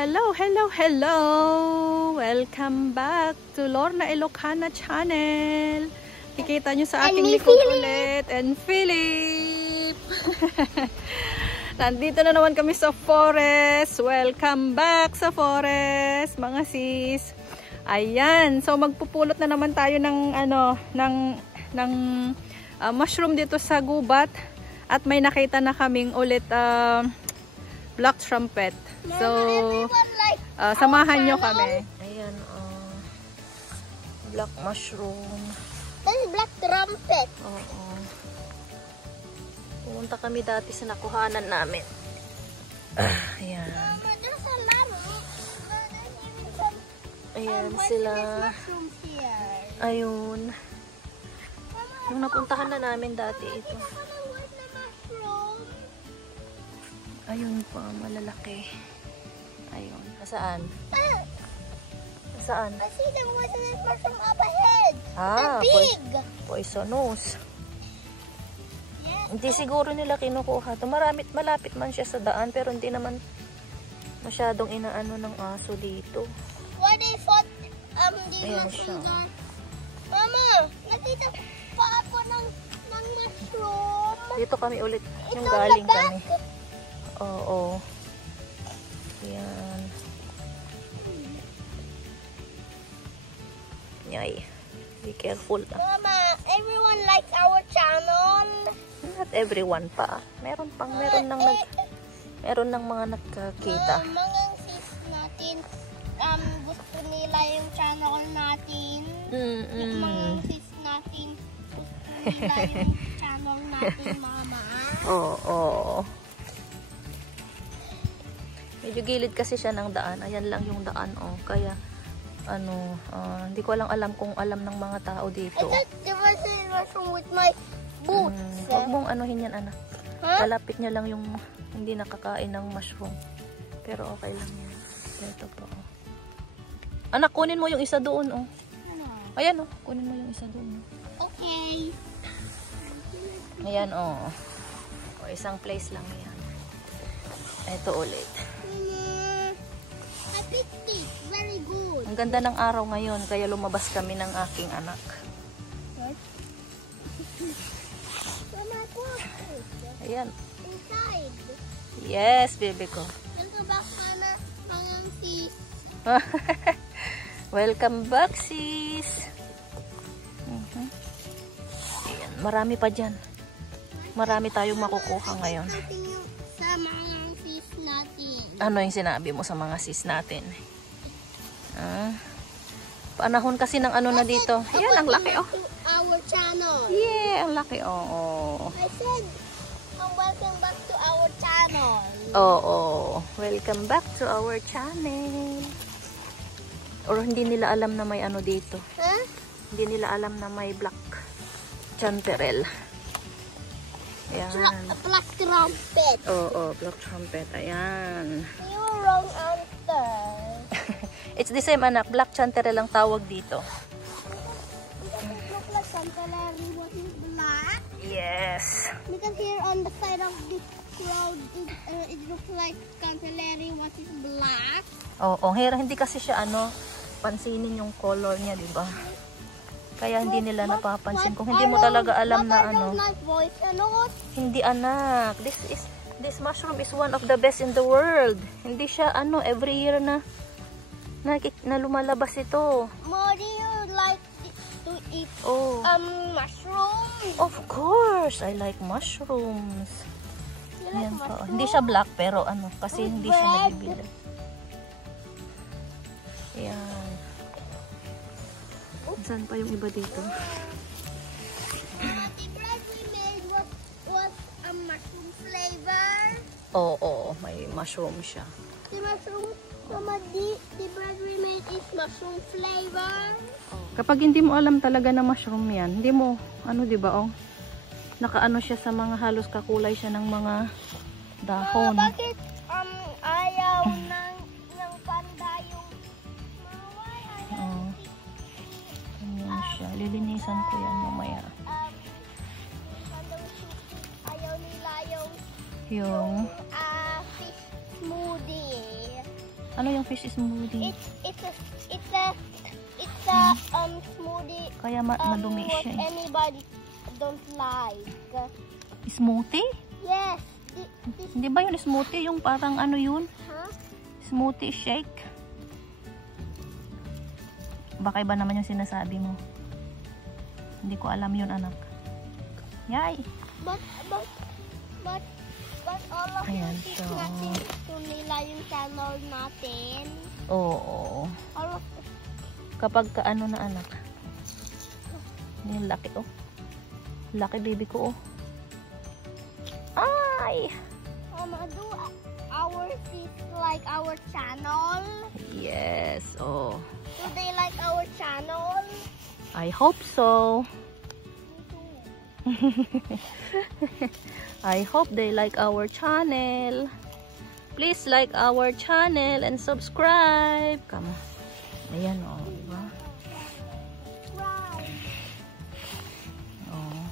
Hello, hello, hello! Welcome back to Lorna Ilocana channel. Kikita nyo sa aking likod ulit. And Philip! Nandito na naman kami sa forest. Welcome back sa forest, mga sis. Ayan, so magpupulot na naman tayo ng mushroom dito sa gubat. At may nakita na kaming ulit black trumpet. So, samahan nyo kami. Ayan, black mushroom. That is black trumpet. Oo. Pumunta kami dati sa nakuhanan namin. Ayan. Mama, there's a lot of Ayan sila. mushrooms here. Ayun. Yung napuntahan na namin dati ito. Ayun pa, malalaki. Ayun. Saan? Saan? I see the poisonous mushroom up ahead. Ah, They're big. Poisonous. Yes. Hindi siguro nila kinukuha. Malapit man siya sa daan, pero hindi naman masyadong inaano ng aso dito. What if the Ayan mushrooms siya. are... Mama, nakita pa ako ng mushroom. Dito kami ulit. It's Yung on galing the back. kami. Oo. Yan. Yay. Be careful. Mama, everyone likes our channel. Not everyone pa. Meron ng mga nagkakita. Mga sis natin, gusto nila yung channel natin. Yung mga sis natin, gusto nila yung channel natin, Mama. Oo. Medyo gilid kasi siya ng daan. Ayan lang yung daan, oh. Kaya, hindi ko lang alam kung alam ng mga tao I dito. thought there was a mushroom with my boots. Huwag mong anuhin yan, anak. Huh? Lalapit niya lang yung hindi nakakain ng mushroom. Pero okay lang yan. Ito po, oh. Anak, kunin mo yung isa doon, oh. Ayan, oh. Kunin mo yung isa doon, oh. Okay. Ayan, oh. O, isang place lang yan. Ito ulit. I picked it. Very good. Ang ganda ng araw ngayon, kaya lumabas kami ng aking anak. Mama, put it Ayan. inside. Yes, baby ko. Welcome back, Mama. Mga sis. Welcome back, sis. Ayan, marami pa dyan. Marami tayong makukuha ngayon. Continue sa mga sis natin. Ano yung sinabi mo sa mga sis natin? Panahon kasi ng ano na dito. Ayan, ang laki, oh. To our channel. Yeah, ang laki, oh. I said, welcome back to our channel. Oo. Welcome back to our channel. Or hindi nila alam na may ano dito. Huh? Hindi nila alam na may black chanterelle. Ayan. Black trumpet. Oo, black trumpet. Ayan. You wrong answer. It's the same, anak. Black chanterelle ang tawag dito. Because it looks like Cantalari was black. Yes. Because here on the side of this cloud, it looks like Cantalari was black. Oo, hindi kasi siya pansinin yung color niya, di ba? Kaya hindi nila napapansin. Kung hindi mo talaga alam na Hindi, anak. This mushroom is one of the best in the world. Hindi siya every year na lumalabas ito. More do you like to eat mushrooms? Of course, I like mushrooms. You like Ayan po. mushrooms? Hindi siya black pero kasi With hindi siya bread. nabibili. Ayan. Saan pa yung iba dito? The bread we made was a mushroom flavor. Oo, may mushroom siya. The mushroom, Mama, the bread we made is mushroom flavor. Kapag hindi mo alam talaga na mushroom yan, hindi mo, di ba, nakaano siya sa mga halos kakulay siya ng mga dahon. Bakit ayaw ng panda yung Ayan siya. Lilinisan ko yan mamaya. ayaw nila Yung fish smoothie. Ano yung fish smoothie? It's a smoothie. Kaya madumi What siya eh. anybody don't like. Smoothie? Yes. Hindi ba yun smoothie? Yung parang ano yun? Huh? Smoothie shake? Baka iba naman yung sinasabi mo. Hindi ko alam yun, anak. Yay! But all of Ayan, this so- natin gusto nila yung channel natin. Oo. All of Kapag ka ano na, anak. Yung laki, oh. Laki baby ko, oh. Ay! do our sis like our channel? Yes, oh. Do they like our channel? I hope so. Me too. I hope they like our channel. Please like our channel and subscribe. Come on. Ayan, oh. Diba? Right. Oh.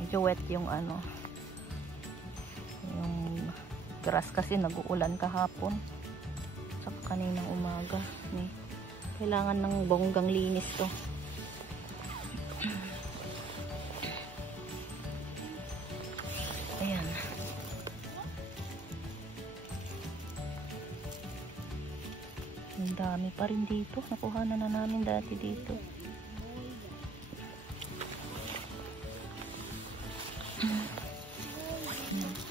Medyo wet yung ano. Yung grass kasi nag-uulan kahapon. Saka kaninang umaga. Kailangan ng bonggang linis to. Ayan. Ang dami pa rin dito. Nakuha na namin dati dito.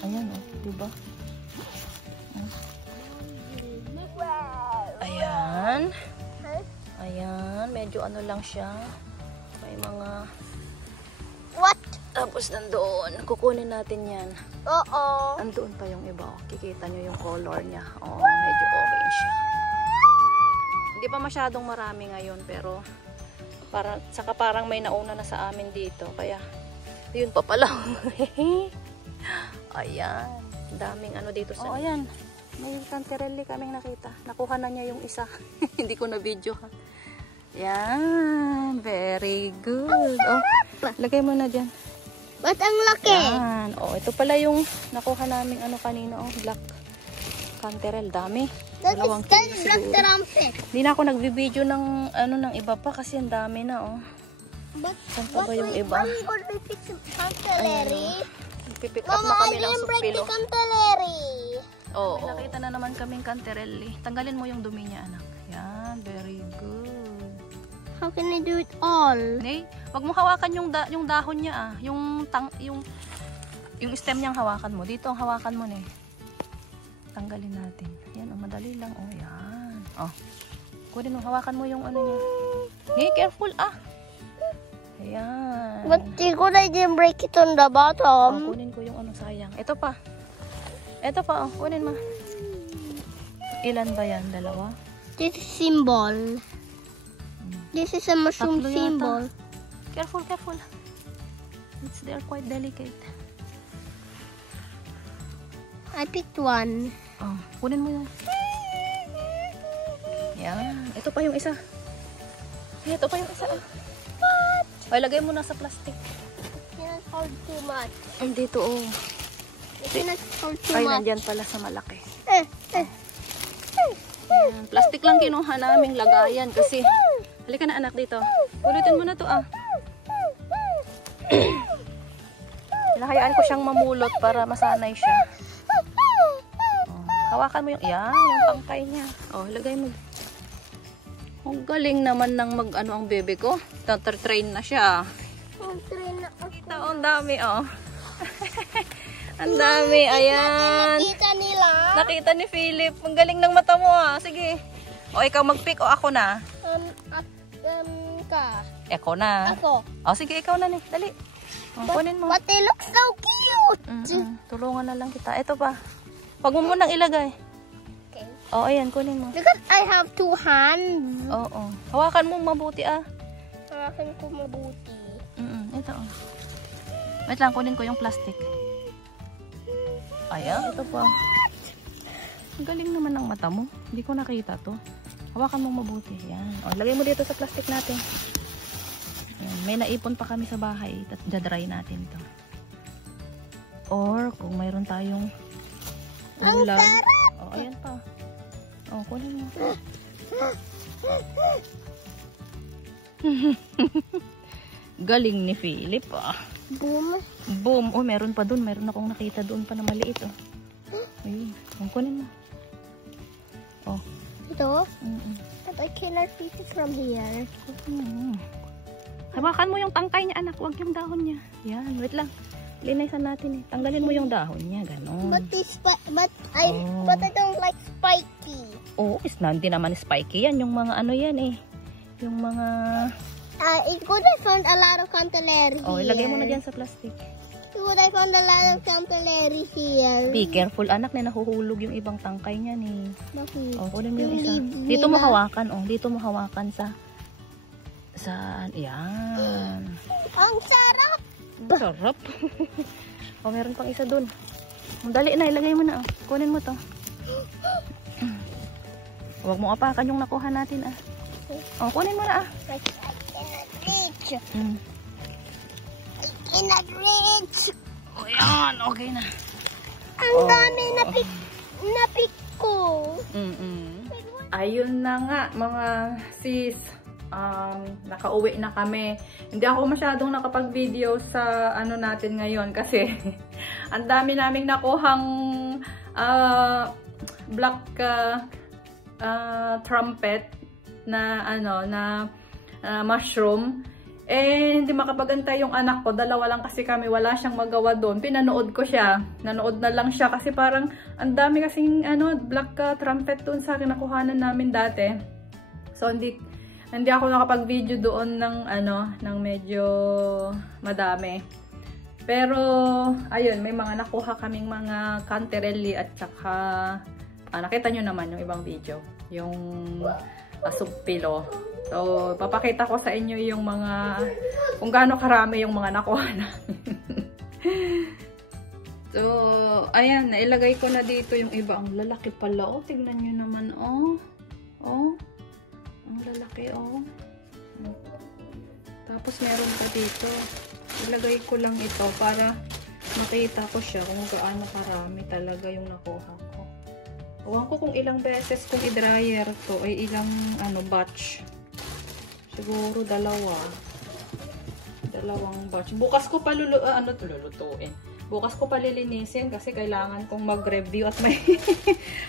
Ayan, oh, diba? Ayan. Ayan, medyo ano lang siya. May mga... What? Tapos nandoon, kukunin natin yan. Uh-oh. Andoon pa yung iba. Oh. Kikita nyo yung color niya. Oh, medyo orange siya. Hindi pa masyadong marami ngayon, pero saka parang may nauna na sa amin dito. Kaya, yun pa pala. Ayan. Daming ano dito sa... Oh, ayan. May canterelli kaming nakita. Nakuha na niya yung isa. Hindi ko na video ha. Yan. Very good. Oh, lagay mo na dyan. Ba't ang laki? Yan. Oh, ito pala yung nakuha namin ano kanina. Oh, black canterel. Dami. Dalawang kilo siguro. Hindi na ako nagbi-video ng ano ng iba pa kasi ang dami na oh. Saan pa ba yung iba? Pipick up na kami ng supilo. Oo. May nakita na naman kaming canterelli. Tanggalin mo yung dumi niya, anak. Yan, very good. How can I do it all? Nay, wag mo hawakan yung dahon niya ah. Yung stem niyang hawakan mo. Dito ang hawakan mo, Nay. Tanggalin natin. Yan, oh, madali lang. Oh, yan. Oh. Kunin mo, hawakan mo yung ano niya. Nay, careful ah. Ayan. But could I didn't break it on the Oh, bottom? kunin ko yung ano, sayang. Ito pa. Ito pa, oh. Kunin mo. Ilan ba yan? Dalawa? This is symbol. This is a mushroom Tatlo yata. symbol. Careful, careful. They're quite delicate. I picked one. Oh, kunin mo yun. Yan. Ito pa yung isa. Ito pa yung isa. What? Ay, lagay mo na sa plastic. You cannot hold too much. Ay, dito oh. You cannot hold too Ay, much. nandyan pala sa malaki. Yan. Plastic lang kinuha naming lagayan kasi. Halika na anak dito. Pulutin mo na to ah. Hinahayaan ko siyang mamulot para masanay siya. Oh, hawakan mo yung, yan, yung pangkay niya. Oh, lagay mo. Ang galing naman ng mag-ano ang bebe ko. Train na siya. Ito, ang dami oh. Ang dami, ayan. Nakita nila. Nakita ni Philip. Ang galing ng mata mo ah. Sige. O, ikaw mag-pick o ako na. Ka. Ako na. Ako. O, sige, ikaw na ni. Dali. O, kunin mo. But they look so cute. Tulungan na lang kita. Ito pa. Huwag mo munang ilagay. Okay. O, ayan, kunin mo. Because I have two hands. Oo. Hawakan mo mabuti ah. Hawakan ko mabuti. Ito oh. Wait lang, kunin ko yung plastic. Ayan, ito pa. Ang galing naman ng mata mo. Hindi ko nakita to. Hawakan mo mabuti. Yan. O, lagay mo dito sa plastic natin. Ayan. May naipon pa kami sa bahay. Dadry natin to. Or, kung mayroon tayong ulam. O, ayan pa. Oh, kunin mo. Galing ni Philip ah. Boom. Boom. Oh, meron pa dun. Meron akong nakita doon pa na maliit oh. Ayun. Kunin mo. Oh. Ito? But I cannot pick it from here. Hawakan mo yung tangkay niya, anak. Huwag yung dahon niya. Yan. Wait lang. Linisan natin eh. Tanggalin mo yung dahon niya. Ganon. But I don't like spiky. Oh, hindi naman spiky yan. Yung mga ano yan eh. Yung mga... It's good I found a lot of canteleri here. Oh, ilagay mo na dyan sa plastic. It's good I found a lot of canteleri here. Be careful, anak, na nahuhulog yung ibang tangkay niya ni. Bakit? Oh, kunin mo yung isa. Dito mo hawakan, oh. Dito mo hawakan sa yan. Ang sarap! Sarap. Oh, meron pang isa dun. Dali na, ilagay mo na, oh. Kunin mo to. Huwag mo apakan yung nakuha natin, ah. Oh, kunin mo na, ah. I cannot reach. Mm. I cannot reach. Oh, yan. Okay na. Ang dami na-pick ko. Ayun na nga mga sis, nakauwi na kami. Hindi ako masyadong nakapag-video sa ano natin ngayon kasi ang dami naming nakuhang black trumpet na mushroom. Eh, hindi makapagantay yung anak ko. Dalawa lang kasi kami. Wala siyang magawa doon. Pinanood ko siya. Nanood na lang siya kasi parang ang dami kasing black trumpet doon sa kinakuhanan namin dati. So, hindi ako nakapag-video doon ng medyo madami. Pero, ayun, may mga nakuha kaming mga canterelli at saka, nakita nyo naman yung ibang video. Yung sugpilo. So, papakita ko sa inyo yung mga, kung gaano karami yung mga nakuha namin. So, ayan, nailagay ko na dito yung iba. Ang lalaki pala, oh. Tignan nyo naman, oh. Oh. Ang lalaki, oh. Tapos, meron pa dito. Ilagay ko lang ito para makita ko siya kung gaano karami talaga yung nakuha ko. Ewan ko kung ilang beses kung i-dryer to, ay ilang batch. Siguro dalawang batch. Bukas ko pa lulutuin. Bukas ko pa lilinisin kasi kailangan kong mag-review at may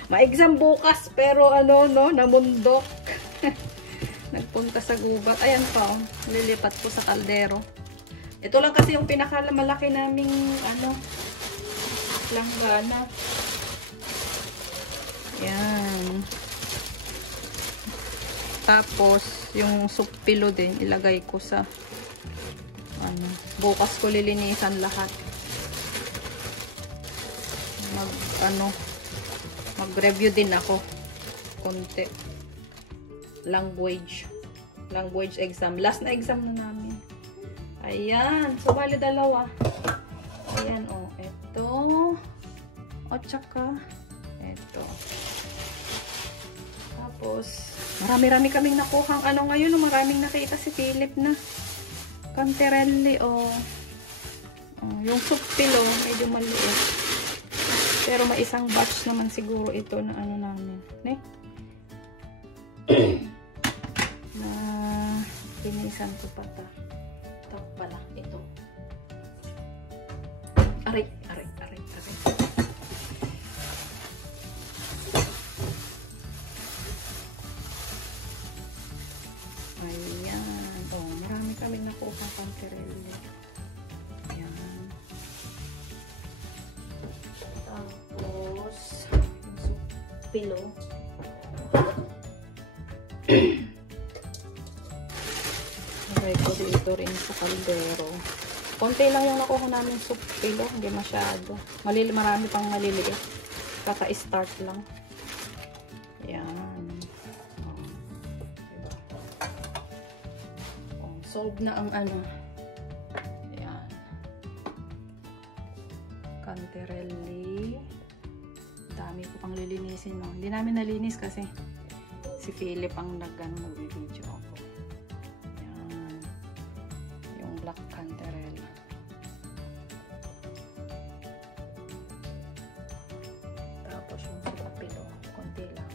ma-exam bukas pero namundok. Nagpunta sa gubat. Ayan pa, lilipat ko sa kaldero. Ito lang kasi yung pinakamalaki naming langgana. Yan. Tapos, yung sugpilo din, ilagay ko sa bukas ko lilinisan lahat. Mag-review din ako. Konti. Language exam. Last na exam na namin. Ayan. So, bali dalawa. Ayan, oh. Ito. O, tsaka ito. Tapos, marami-rami kaming nakuhang ngayon, maraming nakita si Philip na canterelli, yung sugpilo, medyo maliit. Pero may isang batch naman siguro ito na namin. Na pinisan ko pa ta. Ito pala, ito. Aray. Ayan. Oh, marami kaming nakuha canterelli. Ayan. Tapos, yung sugpilo. Lagay ko dito rin sa kaldero. Konti lang yung nakuha namin sugpilo. Hindi masyado. Marami pang maliliit. Kaka-start lang. Ayan. Solve na ang Ayan. Canterelli. Dami ko pang lilinisin, no? Hindi namin nalinis kasi si Philip ang nag-video ako. Ayan. Yung black canterelli. Tapos yung sugpilo. Konti lang.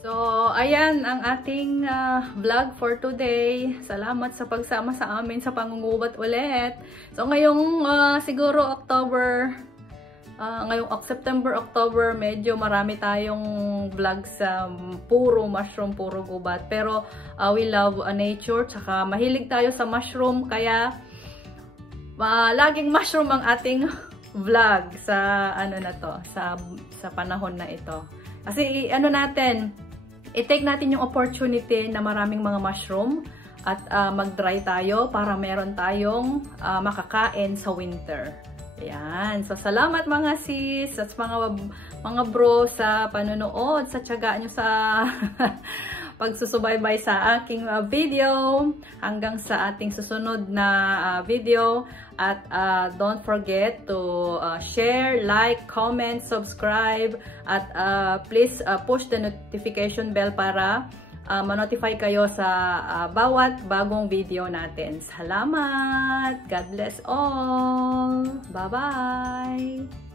So, ayan ang ating vlog for today. Salamat sa pagsama sa amin sa pangungubat ulit. So, ngayong siguro ngayong September, October, medyo marami tayong vlog sa puro mushroom, puro gubat. Pero we love nature, tsaka mahilig tayo sa mushroom, kaya laging mushroom ang ating vlog sa sa panahon na ito. Kasi i-take natin yung opportunity na maraming mga mushroom at mag-dry tayo para meron tayong makakain sa winter. Ayan. So, salamat mga sis at mga bro sa panonood, sa tiyaga nyo sa pagsusubaybay sa aking video. Hanggang sa ating susunod na video. At don't forget to share, like, comment, subscribe. At please push the notification bell para ma-notify kayo sa bawat bagong video natin. Salamat! God bless all! Bye-bye!